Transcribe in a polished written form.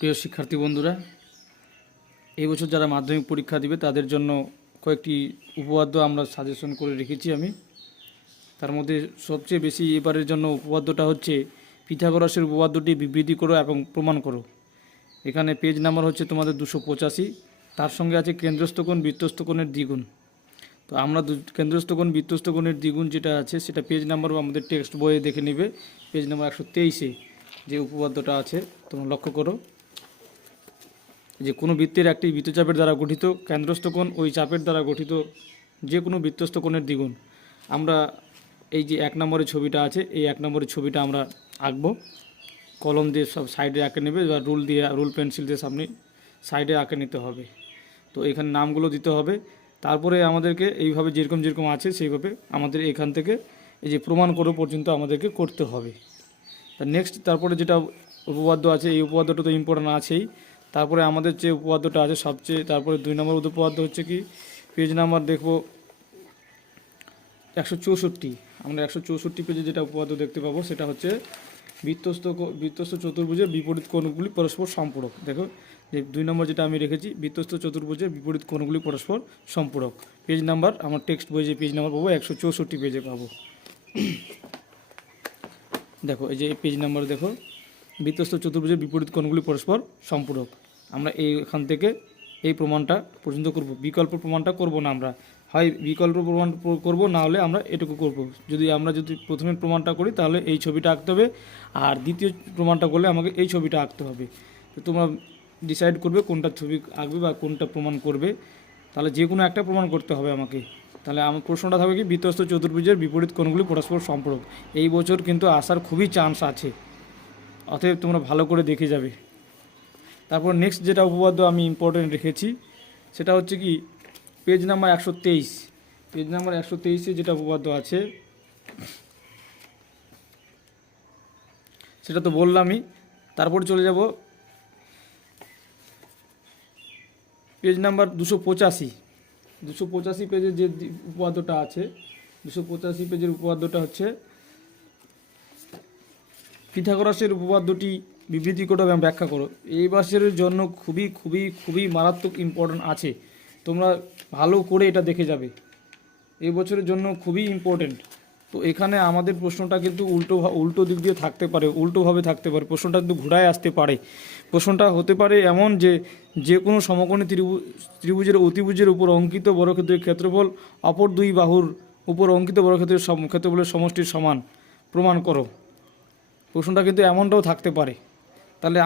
প্রিয় শিক্ষার্থী বন্ধুরা, এই বছর যারা মাধ্যমিক পরীক্ষা দিবে তাদের জন্য কয়েকটি উপপাদ্য আমরা সাজেশন করে রেখেছি আমি। তার মধ্যে সবচেয়ে বেশি এবারের জন্য উপপাদ্যটা হচ্ছে পিথাগোরাসের উপপাদ্যটি বিবৃতি করো এবং প্রমাণ করো। এখানে পেজ নাম্বার হচ্ছে তোমাদের 285। তার সঙ্গে আছে কেন্দ্রস্থ কোণ বৃত্তস্থ কোণের দ্বিগুণ। তো আমরা কেন্দ্রস্থ কোণ বৃত্তস্থ কোণের দ্বিগুণ যেটা আছে সেটা পেজ নাম্বার আমাদের টেক্সট বইয়ে দেখে নেবে। পেজ নাম্বার 123-এ যে উপপাদ্যটা আছে তোমরা লক্ষ্য করো যে কোনো বৃত্তের একটি বৃত্তচাপের দ্বারা গঠিত কেন্দ্রস্থ কোণ ওই চাপের দ্বারা গঠিত যে কোনো বৃত্তস্থ কোণের দ্বিগুণ। আমরা এই যে 1 নম্বরের ছবিটা আছে, এই 1 নম্বরের ছবিটা আমরা আঁকবো। কলম দিয়ে সব সাইডে আঁকে নেবে বা রুল পেন্সিল দিয়ে সামনে সাইডে আঁকে নিতে হবে। তো এখানে নামগুলো দিতে হবে। তারপরে আমাদেরকে এইভাবে যেরকম আছে সেইভাবে আমাদের এখান থেকে এই যে প্রমাণ করো পর্যন্ত আমাদেরকে করতে হবে। তারপরে যেটা উপপাদ্য আছে, এই উপপাদ্যটা তো ইম্পর্টেন্ট আছেই। তারপরে আমাদের যে উপপাদ্যটা আছে সবচেয়ে তারপরে 2 নম্বর উপপাদ্য হচ্ছে কি, পেজ নাম্বার দেখব 164। আমরা 164 পেজে যেটা উপপাদ্য দেখতে পাবো সেটা হচ্ছে বৃত্তস্থ চতুর্ভুজের বিপরীত কোণগুলি পরস্পর সম্পূরক। দেখো যে 2 নম্বর যেটা আমি রেখেছি, বৃত্তস্থ চতুর্ভুজের বিপরীত কোণগুলি পরস্পর সম্পূরক। পেজ নাম্বার আমার টেক্সট বই যে পেজ নাম্বার পাবো 164 পেজে পাবো। দেখো এই যে পেজ নাম্বার দেখো, বৃত্তস্থ চতুর্ভুজের বিপরীত কোণগুলি পরস্পর সম্পূরক। আমরা এইখান থেকে এই প্রমাণটা পর্যন্ত করব, বিকল্প প্রমাণটা করব না। আমরা হয় বিকল্প প্রমাণ করব, না হলে আমরা এটুকু করব। যদি প্রথমে প্রমাণটা করি তাহলে এই ছবিটা আঁকতে হবে, আর দ্বিতীয় প্রমাণটা করলে আমাকে এই ছবিটা আঁকতে হবে। তো তোমরা ডিসাইড করবে কোনটা ছবি আঁকবে বা কোনটা প্রমাণ করবে। তাহলে যে কোনো একটা প্রমাণ করতে হবে আমাকে। তাহলে আমার প্রশ্নটা থাকবে কি, বৃত্তস্থ চতুর্ভুজের বিপরীত কোণগুলি পরস্পর সম্পূরক। এই বছর কিন্তু আসার খুবই চান্স আছে, অতএব তোমরা ভালো করে দেখে যাবে। তারপর নেক্সট যেটা উপপাদ্য আমি ইম্পর্টেন্ট রেখেছি সেটা হচ্ছে কি, পেজ নাম্বার 123। পেজ নাম্বার 123-এ যেটা উপপাদ্য আছে সেটা তো বললামই। তারপর চলে যাব পেজ নাম্বার 285 পেজের যে উপপাদ্যটা আছে, 285 পেজের উপপাদ্যটা হচ্ছে পিথাগোরাসের উপপাদ্যটি বিবৃতি করো এবং ব্যাখ্যা করো। এই বছরের জন্য খুবই খুবই খুবই মারাত্মক ইম্পর্টেন্ট আছে, তোমরা ভালো করে এটা দেখে যাবে। এই বছরের জন্য খুবই ইম্পর্টেন্ট। তো এখানে আমাদের প্রশ্নটা কিন্তু উল্টো দিক দিয়ে থাকতে পারে, উল্টোভাবে থাকতে পারে, প্রশ্নটা কিন্তু ঘুরায় আসতে পারে। প্রশ্নটা হতে পারে এমন যে কোনো সমকোণী ত্রিভুজের অতিভুজের উপর অঙ্কিত বর্গক্ষেত্রের ক্ষেত্রফল অপর দুই বাহুর উপর অঙ্কিত বর্গক্ষেত্রের ক্ষেত্রফলের সমষ্টির সমান প্রমাণ করো। প্রশ্নটা কিন্তু এমনটাও থাকতে পারে। তাহলে